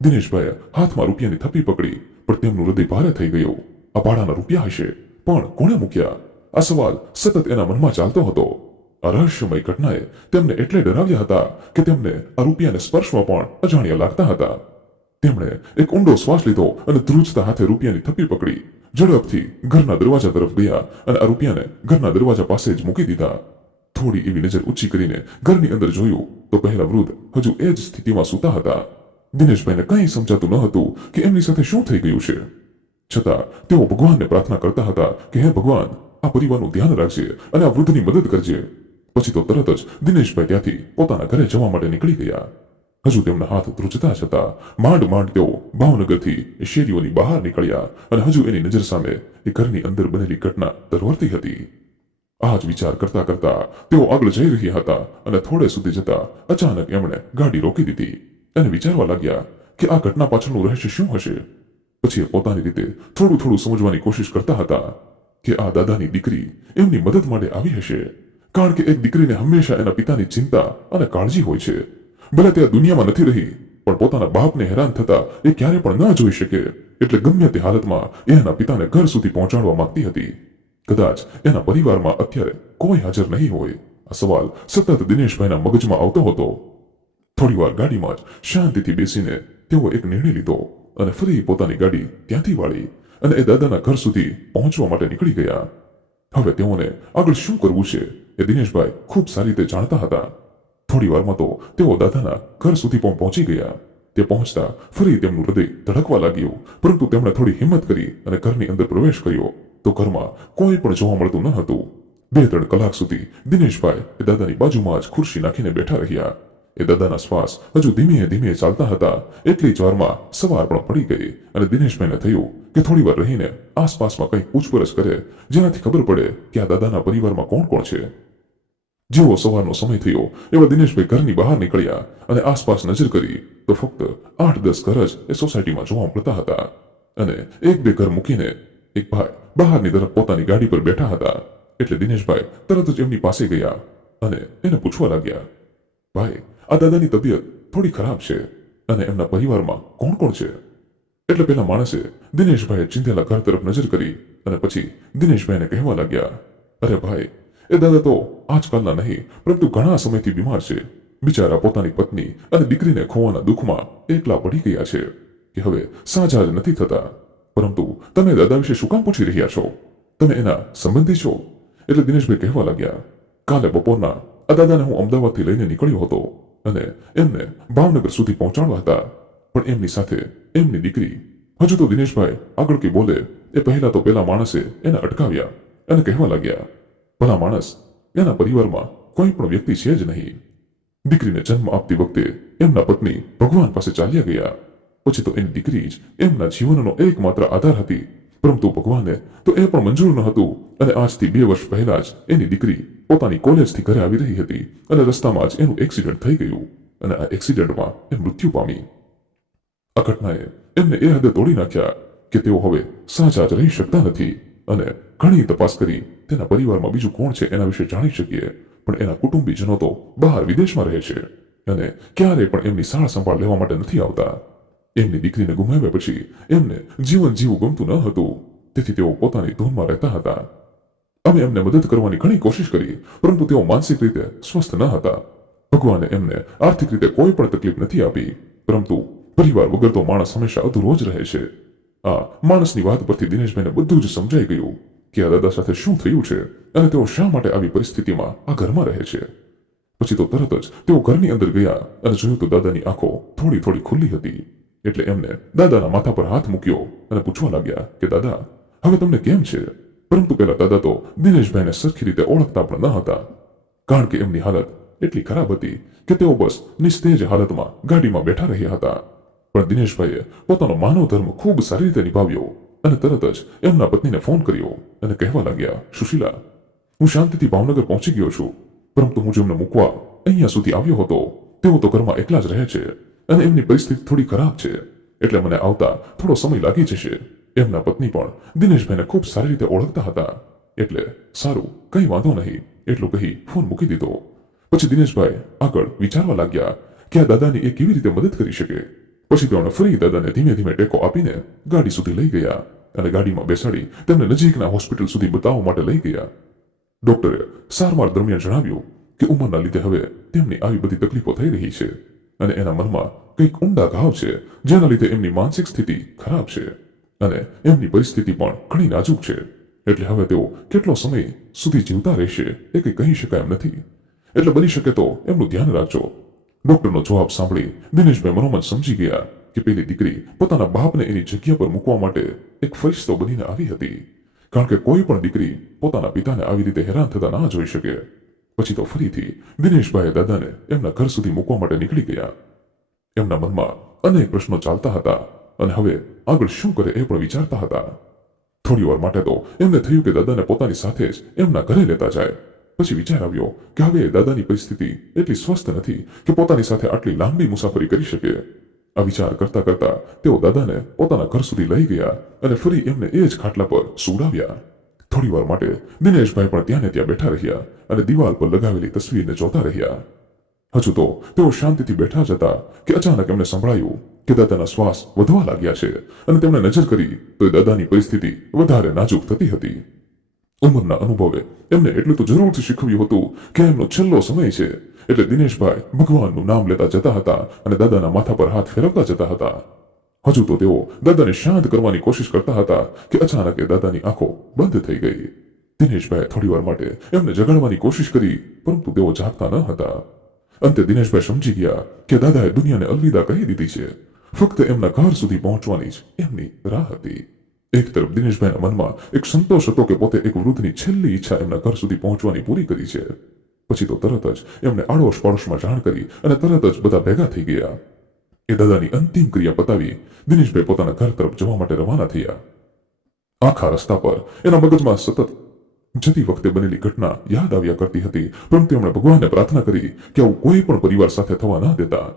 દિનેશભાઈએ હાથમાં રૂપિયાની થપ્પી પકડી, પણ તેમનું હૃદય ભારે થઈ ગયું. આ ભાડાના રૂપિયા હશે, પણ કોણે મૂક્યા? આ સવાલ સતત એના મનમાં ચાલતો હતો. આ રહસ્યમય ઘટનાએ તેમને એટલે ડરાવ્યા હતા કે તેમને આ રૂપિયાને સ્પર્શવા પણ અજાણ્યા લાગતા હતા. તેમણે એક ઊંડો શ્વાસ લીધો અને ધ્રુજતા હાથે રૂપિયાની થપ્પી પકડી ઝડપથી ઘરના દરવાજા તરફ ગયા અને આ રૂપિયાને ઘરના દરવાજા પાસે જ મૂકી દીધા. થોડી એવી નજર ઊંચી કરીને ઘરની અંદર જોયું તો પહેલા વૃદ્ધ હજુ એ જ સ્થિતિમાં સૂતા હતા. દિનેશભાઈને કંઈ સમજાતું ન હતું કે એમની સાથે શું થઈ ગયું છે. છતાં તેઓ ભગવાનને પ્રાર્થના કરતા હતા કે હે ભગવાન, આ પરિવારનું ધ્યાન રાખજે અને આ વૃદ્ધની મદદ કરજે. પછી તો તરત જ દિનેશભાઈ ત્યાંથી પોતાના ઘરે જવા માટે નીકળી ગયા. હજુ તેમના હાથ ધ્રુજતા જ હતા. માંડ માંડ તેઓ ભાવનગરથી એ શેરીઓની બહાર નીકળ્યા અને હજુ એની નજર સામે એ ઘરની અંદર બનેલી ઘટના તરવરતી હતી. આ જ વિચાર કરતા કરતા તેઓ આગળ જઈ રહ્યા હતા અને થોડે સુધી જતા અચાનક એમણે ગાડી રોકી દીધી અને વિચારવા લાગ્યા કે આ ઘટના પાછળનું રહસ્ય શું હશે. પછી એ પોતાની રીતે થોડું થોડું સમજવાની કોશિશ કરતા હતા કે આ દાદાની દીકરી એમની મદદ માટે આવી હશે. કારણ કે એક દીકરીને હંમેશા એના પિતાની ચિંતા અને કાળજી હોય છે. ભલે તે આ દુનિયામાં નથી રહી, પણ પોતાના બાપને હેરાન થતા એ ક્યારે પણ ન જોઈ શકે, એટલે ગમે તે હાલતમાં એ એના પિતાને ઘર સુધી પહોંચાડવા માંગતી હતી. કદાચ એના પરિવારમાં અત્યારે કોઈ હાજર નહીં હોય. આ સવાલ સતત દિનેશભાઈના મગજમાં આવતો હતો. થોડીવાર ગાડીમાં જ શાંતિથી બેસીને તેઓ એક નિર્ણય લીધો અને ફરી પોતાની ગાડી ત્યાંથી વાળી અને એ દાદાના ઘર સુધી પહોંચવા માટે નીકળી ગયા. હવે તેઓને આગળ શું કરવું છે એ દિનેશભાઈ ખૂબ સારી રીતે જાણતા હતા. થોડી વારમાં તો તેઓ દાદાના ઘર સુધી પણ પહોંચી ગયા. તે પહોંચતા ફરી તેમનું હૃદય ધડકવા લાગ્યું, પરંતુ તેમણે થોડી હિંમત કરી અને ઘરની અંદર પ્રવેશ કર્યો તો ઘરમાં કોઈ પણ જોવા મળતું ન હતું. 2-3 કલાક સુધી દિનેશભાઈ એ દાદાની બાજુમાં જ ખુરશી નાખીને બેઠા રહ્યા. એ દાદાના શ્વાસ હજુ ધીમે ધીમે ચાલતા હતા. એટલી જ વારમાં સવાર પણ પડી ગઈ અને દિનેશભાઈને થયું કે થોડી વાર રહીને આસપાસમાં કંઈક પૂછપરછ કરે, જેનાથી ખબર પડે કે આ દાદાના પરિવારમાં કોણ કોણ છે. જેવો સવારનો સમય થયો એવા દિનેશભાઈ ઘરની બહાર નીકળ્યા અને આસપાસ નજર કરી તો ફક્ત 8-10 ઘર જ એ સોસાયટીમાં જોવા મળતા હતા અને 1-2 ઘર મૂકીને એક ભાઈ બહારની તરફ પોતાની ગાડી પર બેઠા હતા. એટલે દિનેશભાઈ તરત જ એમની પાસે ગયા અને એને પૂછવા લાગ્યા, ભાઈ, આ દાદાની તબિયત થોડી ખરાબ છે અને એમના પરિવારમાં કોણ કોણ છે? એટલે પેલા માણસે દિનેશભાઈએ ચીંધેલા ઘર તરફ નજર કરી અને પછી દિનેશભાઈને કહેવા લાગ્યા, અરે ભાઈ, એ દાદા તો આજકાલના નહીં પરંતુ ઘણા સમયથી બીમાર છે. બિચારા પોતાની પત્ની અને દીકરીને ખોવાના દુઃખમાં એકલા પડી ગયા છે કે હવે સાજા જ નથી થતા. પરંતુ તમે દાદા વિશે શું કામ પૂછી રહ્યા છો? તમે એના સંબંધી છો? એટલે દિનેશભાઈ કહેવા લાગ્યા, કાલે બપોરના આ દાદાને હું અમદાવાદથી લઈને નીકળ્યો હતો અને એમને ભાવનગર સુધી પહોંચાડવા હતા, પણ એમની સાથે એમની દીકરી. હજુ તો દિનેશભાઈ આગળ કઈ બોલે એ પહેલા તો પેલા માણસે એને અટકાવ્યા અને કહેવા લાગ્યા, ભલા માણસ, એના પરિવારમાં કોઈ પણ વ્યક્તિ છે જ નહીં. દીકરીને જન્મ આપતી વખતે એમના પત્ની ભગવાન પાસે ચાલ્યા ગયા. પછી તો એની દીકરી જ એમના જીવનનો એકમાત્ર આધાર હતી, પરંતુ ભગવાને તો એ પણ મંજૂર ન હતું અને આજથી 2 વર્ષ પહેલા જ એની દીકરી પોતાની કોલેજથી ઘરે આવી રહી હતી અને રસ્તામાં જ એનું એક્સિડન્ટ થઈ ગયું અને આ એક્સિડન્ટમાં એ મૃત્યુ પામી. આ ઘટનાએ એમને એ હદે તોડી નાખ્યા કે તેઓ હવે સાજા જ રહી શકતા નથી અને ઘણી તપાસ કરી તેના પરિવારમાં બીજું કોણ છે એના વિશે જાણી શકીએ, પણ એના કુટુંબીજનો તો બહાર વિદેશમાં રહે છે અને ક્યારેય પણ એમની સાર સંભાળ લેવા માટે નથી આવતા. એમની દીકરીને ગુમાવ્યા પછી એમને જીવન જીવવું ગમતું ન હતું, તેથી તેઓ પોતાની ધૂનમાં રહેતા હતા. અમે એમને મદદ કરવાની ઘણી કોશિશ કરી, પરંતુ તેઓ માનસિક રીતે સ્વસ્થ ન હતા. ભગવાને એમને આર્થિક રીતે કોઈ પણ તકલીફ નથી આપી, પરંતુ પરિવાર વગર તો માણસ હંમેશા અધૂરો જ રહે છે. આ માણસની વાત પરથી દિનેશભાઈને બધું જ સમજાઈ ગયું કે આ દાદા સાથે શું થયું છે અને તેઓ શા માટે આવી પરિસ્થિતિમાં આ ઘરમાં રહે છે. પછી તો તરત જ તેઓ ઘરની અંદર ગયા અને જોયું તો દાદાની આંખો થોડી થોડી ખુલ્લી હતી. એટલે એમને દાદાના માથા પર હાથ મૂક્યો અને પૂછવા લાગ્યા કે દાદા, હવે તમને કેમ છે? પરંતુ પેલા દાદા તો દિનેશભાઈને સરખી રીતે ઓળખતા પણ ન હતા, કારણ કે એમની હાલત એટલી ખરાબ હતી કે તેઓ બસ નિસ્તેજ હાલતમાં ગાડીમાં બેઠા રહ્યા હતા. પણ દિનેશભાઈએ પોતાનો માનવ ધર્મ ખૂબ સારી રીતે નિભાવ્યો અને તરત જ એમના પત્નીને ફોન કર્યો અને કહેવા લાગ્યા, સુશીલા, હું શાંતિથી ભાવનગર પહોંચી ગયો છું, પરંતુ હું જેમને મૂકવા અહીંયા સુધી આવ્યો હતો તેઓ તો ઘરમાં એકલા જ રહે છે અને એમની પરિસ્થિતિ થોડી ખરાબ છે, એટલે મને આવતા થોડો સમય લાગી જશે. એમના પત્ની પણ દિનેશભાઈને ખૂબ સારી રીતે ઓળખતા હતા, એટલે સારું, કંઈ વાંધો નહીં એટલું કહી ફોન મૂકી દીધો. પછી દિનેશભાઈ આગળ વિચારવા લાગ્યા કે આ દાદાની એ કેવી રીતે મદદ કરી શકે. પછી તેમણે ફરી દાદાને ધીમે ધીમે ટેકો આપીને ગાડી સુધી લઈ ગયા અને ગાડીમાં બેસાડી તેમને નજીકના હોસ્પિટલ સુધી બતાવવા માટે લઈ ગયા. ડોક્ટરે સારવાર દરમિયાન જણાવ્યું કે ઉંમરના લીધે હવે તેમની આવી બધી તકલીફો થઈ રહી છે અને એના મનમાં કંઈક ઊંડા ઘાવ છે, જેના લીધે એમની માનસિક સ્થિતિ ખરાબ છે અને એમની પરિસ્થિતિ પણ ઘણી નાજુક છે. એટલે હવે તેઓ કેટલો સમય સુધી જીવતા રહેશે એ કંઈ કહી શકાય એમ નથી, એટલે બની શકે તો એમનું ધ્યાન રાખજો. ડોક્ટરનો જવાબ સાંભળી દિનેશભાઈ મનોમન સમજી ગયા કે પેલી દીકરી પોતાના બાપને એની જગ્યા પર મૂકવા માટે એક ફરિશ્તો બનીને આવી હતી, કારણ કે કોઈ પણ દીકરી પોતાના પિતાને આવી રીતે હેરાન થતા ના જોઈ શકે. પછી તો ફરીથી દિનેશભાઈએ દાદાને એમના ઘર સુધી મૂકવા માટે નીકળી ગયા. એમના મનમાં અનેક પ્રશ્નો ચાલતા હતા અને હવે આગળ શું કરે એ પણ વિચારતા હતા. થોડી વાર માટે તો એમને થયું કે દાદાને પોતાની સાથે જ એમના ઘરે લેતા જાય. પછી વિચાર આવ્યો કે હવે દાદાની પરિસ્થિતિ એટલી સ્વસ્થ નથી કે પોતાની સાથે આટલી લાંબી મુસાફરી કરી શકે. આ વિચાર કરતા કરતા તેઓ દાદાને પોતાના ઘર સુધી લઈ ગયા અને ફરી એમને એ જ ખાટલા પર સુવડાવ્યા. થોડી વાર માટે દિનેશભાઈ પણ ત્યાં ને ત્યાં બેઠા રહ્યા અને દિવાલ પર લગાવેલી તસવીરને જોતા રહ્યા. હજુ તો તેઓ શાંતિથી બેઠા જ હતા કે અચાનક એમને સંભળાયું કે દાદાના શ્વાસ વધવા લાગ્યા છે અને તેમણે નજર કરી તો દાદાની પરિસ્થિતિ વધારે નાજુક થતી હતી. ઉંમરના અનુભવે એમને એટલું તો જરૂરથી શીખવ્યું હતું કે એમનો છેલ્લો સમય છે, એટલે દિનેશભાઈ ભગવાનનું નામ લેતા જતા હતા અને દાદાના માથા પર હાથ ફેરવતા જતા હતા. હજુ તો તેઓ દાદાને શાંત કરવાની કોશિશ કરતા હતા કે અચાનક એ દાદાની આંખો બંધ થઈ ગઈ. દિનેશભાઈ થોડી વાર માટે એમને જગાડવાની કોશિશ કરી, પરંતુ તેઓ જાગતા ન હતા. અંતે દિનેશભાઈ સમજી ગયા કે દાદાએ દુનિયાને અલવિદા કહી દીધી છે, ફક્ત એમના ઘર સુધી પહોંચવાની જ એમની રાહ હતી. એક તરફ દિનેશભાઈના મનમાં એક સંતોષ હતો કે પોતે એક વૃદ્ધની છેલ્લી ઈચ્છા એમના ઘર સુધી પહોંચવાની પૂરી કરી છે. પછી તો તરત જ એમને આડોશ પાડોશમાં જાણ કરી અને તરત જ બધા ભેગા થઈ ગયા. એ દાદાની અંતિમ ક્રિયા પતાવી દિનેશભાઈ પોતાના ઘર તરફ જવા માટે રવાના થયા. આખા રસ્તા પર એના મગજમાં સતત જતી વખતે બનેલી ઘટના યાદ આવ્યા કરતી હતી, પરંતુ એમણે ભગવાનને પ્રાર્થના કરી કે આવું કોઈ પણ પરિવાર સાથે થવા ન દેતા.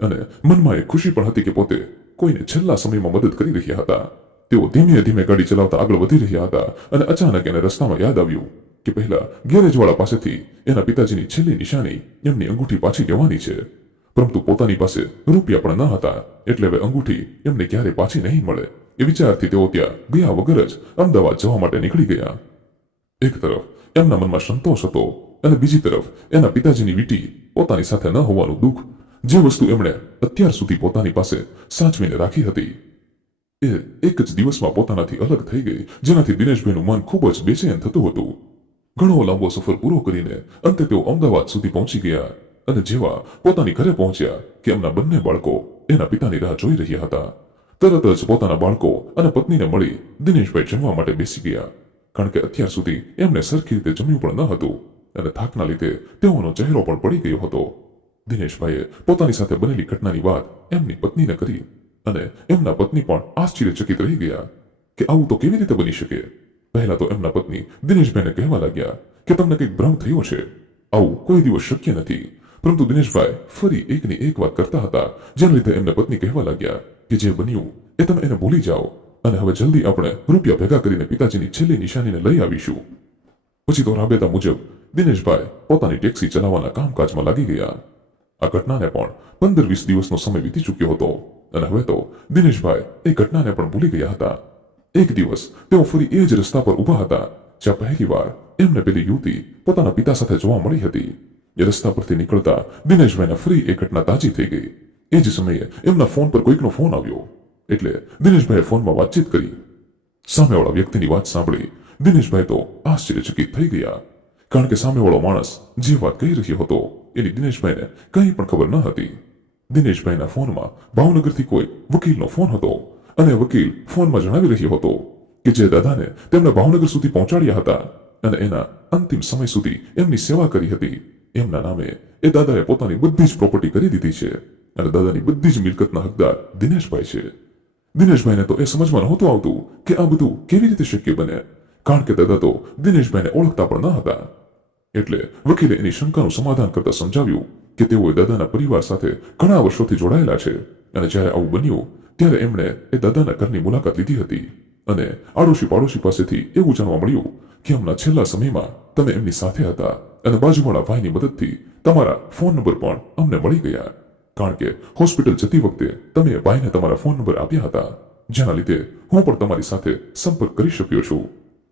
અને મનમાં એક ખુશી પણ હતી કે પોતે કોઈને છેલ્લા સમયમાં મદદ કરી રહ્યા હતા. તેઓ ધીમે ધીમે ગાડી ચલાવતા આગળ વધી રહ્યા હતા અને અચાનક એને રસ્તામાં યાદ આવ્યું કે પહેલા ગેરેજવાળા પાસેથી એના પિતાજીની છેલ્લી નિશાની એમની અંગૂઠી પાછી લેવાની છે, પરંતુ પોતાની પાસે રૂપિયા પણ ન હતા, એટલે હવે અંગૂઠી એમને ક્યારે પાછી નહીં મળે એ વિચારથી તેઓ ત્યાં ગયા વગર જ અમદાવાદ જવા માટે નીકળી ગયા. એક તરફ એમના મનમાં સંતોષ હતો અને બીજી તરફ એના પિતાજીની વીંટી પોતાની સાથે ન હોવાનું દુઃખ, જે વસ્તુ એમણે અત્યાર સુધી પોતાની પાસે સાચવીને રાખી હતી એ એક જ દિવસમાં પોતાનાથી અલગ થઈ ગઈ, જેનાથી દિનેશભાઈનું મન ખૂબ જ બેચેન થતું હતું. ઘણો લાંબો સફર પૂરો કરીને અંતે તેઓ અમદાવાદ સુધી પહોંચી ગયા અને જેવા પોતાની ઘરે પહોંચ્યા કે એમના બંને બાળકો એના પિતાની રાહ જોઈ રહ્યા હતા. તરત જ પોતાના બાળકો અને પત્નીને મળી દિનેશભાઈ જમવા માટે બેસી ગયા, કારણ કે અત્યાર સુધી એમને સરખી રીતે જમ્યું પણ ન હતું અને થાકના લીધે તેઓનો ચહેરો પણ પડી ગયો હતો. દિનેશભાઈએ પોતાની સાથે બનેલી ઘટનાની વાત એમની પત્નીને કરી અને એમના પત્ની પણ આશ્ચર્યચકિત રહી ગયા કે આવું તો કેવી રીતે બની શકે. પહેલા તો એમના પત્ની દિનેશભાઈને કહેવા લાગ્યા કે તમને કંઈક ભ્રમ થયો છે, આવું કોઈ દિવસ શક્ય નથી. પરંતુ દિનેશભાઈ ફરી એકની એક વાત કરતા હતા, જેના લીધે એમને પત્ની કહેવા લાગ્યા કે જે બન્યું એ તમે એને ભૂલી જાઓ અને હવે જલ્દી આપણે રૂપિયા ભેગા કરીને પિતાજીની છેલ્લી નિશાનીને લઈ આવીશું. પછી તો રાબેતા મુજબ દિનેશભાઈ પોતાની ટેક્સી ચલાવવાના કામકાજમાં લાગી ગયા. આ ઘટનાને પણ 15-20 દિવસનો સમય વીતી ચૂક્યો હતો અને હવે તો દિનેશભાઈ એ ઘટનાને પણ ભૂલી ગયા હતા. એક દિવસ તેઓ ફરી એ જ રસ્તા પર ઊભા હતા જ્યાં પહેલીવાર એમને પેલી યુવતી પોતાના પિતા સાથે જોવા મળી હતી. એ રસ્તા પરથી નીકળતા દિનેશભાઈને ફરી એ ઘટના તાજી થઈ ગઈ. એ જ સમયે એમના ફોન પર કોઈકનો ફોન આવ્યો, એટલે દિનેશભાઈએ ફોનમાં વાતચીત કરી. સામેવાળા વ્યક્તિની વાત સાંભળી દિનેશભાઈ તો આશ્ચર્યચકિત થઈ ગયા, કારણ કે સામેવાળો માણસ જે વાત કહી રહ્યો હતો એની દિનેશભાઈને કંઈ પણ ખબર ન હતી. દિનેશભાઈના ફોનમાં ભાવનગરથી કોઈ વકીલનો ફોન હતો અને વકીલ ફોનમાં જણાવી રહ્યો હતો કે જે દાદાને તેમને ભાવનગર સુધી પહોંચાડ્યા હતા અને એના અંતિમ સમય સુધી એમની સેવા કરી હતી, એમના નામે એ દાદાએ પોતાની બધી જ પ્રોપર્ટી કરી દીધી છે અને દાદાની બધી જ મિલકતના હકદાર દિનેશભાઈ છે. દિનેશભાઈને તો એ સમજમાં નહોતું આવતું કે આ બધું કેવી રીતે શક્ય બને, કારણ કે દાદા તો દિનેશભાઈને ઓળખતા પણ ન હતા. એટલે વકીલે એની શંકાનું સમાધાન કરતા સમજાવ્યું કે તેઓ દાદાના પરિવાર સાથે ઘણા વર્ષોથી જોડાયેલા છે અને જ્યારે આવું બન્યું ત્યારે એમણે એ દાદાના ઘરની મુલાકાત લીધી હતી અને આડોશી પાડોશી પાસેથી એવું જાણવા મળ્યું કે હમણાં છેલ્લા સમયમાં તમે એમની સાથે હતા અને બાજુવાળા ભાઈની મદદથી તમારા ફોન નંબર પણ અમને મળી ગયા, કારણ કે હોસ્પિટલ જતી વખતે તમે એ ભાઈને તમારા ફોન નંબર આપ્યા હતા, જેના લીધે હું પણ તમારી સાથે સંપર્ક કરી શક્યો છું.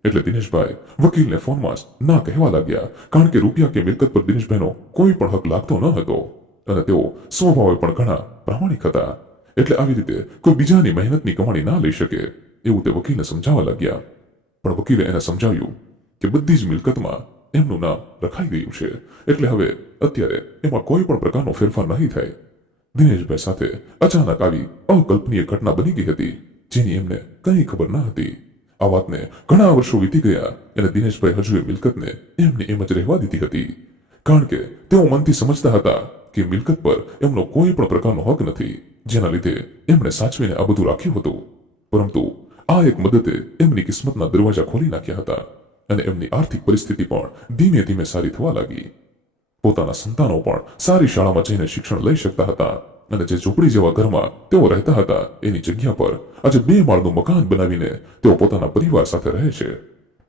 એટલે દિનેશભાઈ વકીલને ફોનમાં જ ના કહેવા લાગ્યા, કારણ કે રૂપિયા કે મિલકત પર દિનેશભાઈનો કોઈ પણ હક લાગતો ન હતો અને તેઓ સ્વભાવે પણ ઘણા પ્રામાણિક હતા. એટલે આવી રીતે કોઈ બીજાની મહેનતની કમાણી ના લઈ શકે એવું તે વકીલને સમજાવવા લાગ્યા. પણ વકીલે એને સમજાવ્યું કે બધી જ મિલકતમાં એમનું નામ લખાઈ ગયું છે, એટલે હવે અત્યારે એમાં કોઈ પણ પ્રકારનો ફેરફાર નહીં થાય. દિનેશભાઈ સાથે અચાનક આવી અકલ્પનીય ઘટના બની ગઈ હતી, જેની એમને કંઈ ખબર ન હતી. આ વાતને ઘણા વર્ષો વીતી ગયા અને દિનેશભાઈ હજુ એ મિલકતને એમને એમ જ રહેવા દીધી હતી, કારણ કે તેઓ મનથી સમજતા હતા કે મિલકત પર એમનો કોઈ પણ પ્રકારનો હક નથી, જેના લીધે એમણે સાચવીને આ બધું રાખ્યું હતું. પરંતુ આ એક મદદે એમની કિસ્મતના દરવાજા ખોલી નાખ્યા હતા અને એમની આર્થિક પરિસ્થિતિ પણ ધીમે ધીમે સારી થવા લાગી. પોતાના સંતાનો પણ સારી શાળામાં જઈને શિક્ષણ લઈ શકતા હતા અને જે ઝૂંપડી જેવા ઘરમાં તેઓ રહેતા હતા એની જગ્યા પર આજે 2 માળનું મકાન બનાવીને તેઓ પોતાના પરિવાર સાથે રહે છે.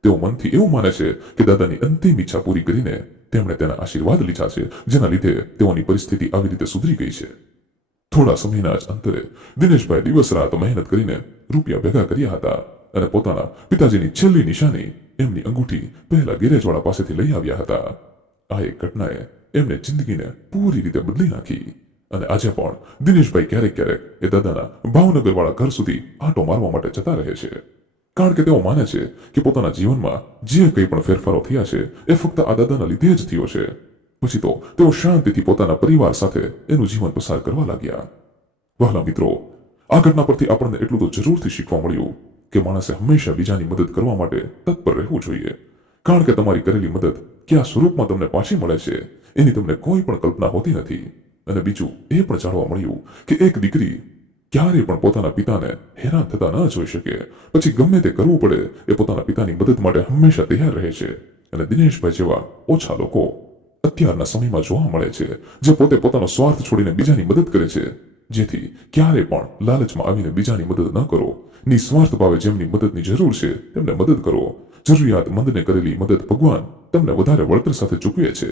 તેઓ મનથી એવું માને છે કે દાદાની અંતિમ ઈચ્છા પૂરી કરીને તેમણે તેના આશીર્વાદ લીધા છે, જેના લીધે તેઓની પરિસ્થિતિ આવી રીતે સુધરી ગઈ છે. થોડા સમયના જ અંતરે દિનેશભાઈ દિવસ રાત મહેનત કરીને રૂપિયા ભેગા કર્યા હતા અને પોતાના પિતાજીની છેલ્લી નિશાની એમની અંગૂઠી પહેલા ગેરેજવાળા પાસેથી લઈ આવ્યા હતા. આ એક ઘટનાએ એમને જિંદગીને પૂરી રીતે બદલી નાખી અને આજે પણ દિનેશભાઈ ક્યારેક ક્યારેક એ દાદાના ભાવનગરવાળા ઘર સુધી આંટો મારવા માટે જતા રહે છે, કારણ કે તેઓ માને છે કે પોતાના જીવનમાં જે કંઈ પણ ફેરફારો થયા છે એ ફક્ત આ દાદાના લીધે જ થયો છે. પછી તો તેઓ શાંતિથી પોતાના પરિવાર સાથે એનું જીવન પસાર કરવા લાગ્યા. વહાલા મિત્રો, આ ઘટના પરથી આપણને એટલું તો જરૂરથી શીખવા મળ્યું કે માણસે હંમેશા બીજાની મદદ કરવા માટે તત્પર રહેવું જોઈએ, કારણ કે તમારી કરેલી મદદ કયા સ્વરૂપમાં તમને પાછી મળે છે એની તમને કોઈ પણ કલ્પના હોતી નથી. અને બીજું એ પણ જાણવા મળ્યું કે એક દીકરી ક્યારેય પણ પોતાના પિતાને હેરાન થતા ન જોઈ શકે, પછી ગમે તે કરવું પડે એ પોતાના પિતાની મદદ માટે હંમેશા તૈયાર રહે છે. અને દિનેશભાઈ જેવા ઓછા લોકો અત્યારના સમયમાં જોવા મળે છે જે પોતે પોતાનો સ્વાર્થ છોડીને બીજાની મદદ કરે છે. જેથી ક્યારે પણ લાલચમાં આવીને બીજાની મદદ ન કરો, નિસ્વાર્થ ભાવે જેમની મદદની જરૂર છે તેમને મદદ કરો, જરૂરિયાતમંદને કરેલી મદદ ભગવાન તમને વધારે વળતર સાથે ચૂકવે છે,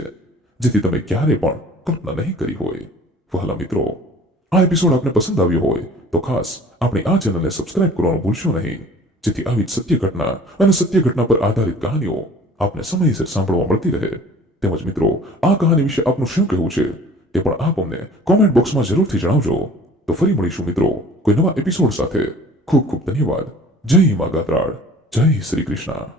જેથી તમે ક્યારે પણ કલ્પના નહીં કરી હોય. વહાલા મિત્રો, આ એપિસોડ આપને પસંદ આવ્યો હોય તો ખાસ આપણી આ ચેનલને સબસ્ક્રાઇબ કરવાનું ભૂલશો નહીં, જેથી આવી જ સત્ય ઘટના અને સત્ય ઘટના પર આધારિત કહાનીઓ આપને સમયસર સાંભળવા મળતી રહે. તેમજ મિત્રો, આ કહાની વિશે આપનું શું કહેવું છે તે પણ આપ અમને કોમેન્ટ બોક્સમાં જરૂરથી જણાવજો. તો ફરી મળીશું મિત્રો કોઈ નવા એપિસોડ સાથે. ખૂબ ખૂબ ધન્યવાદ. જય મા ગાત્રાળ. જય શ્રી કૃષ્ણ.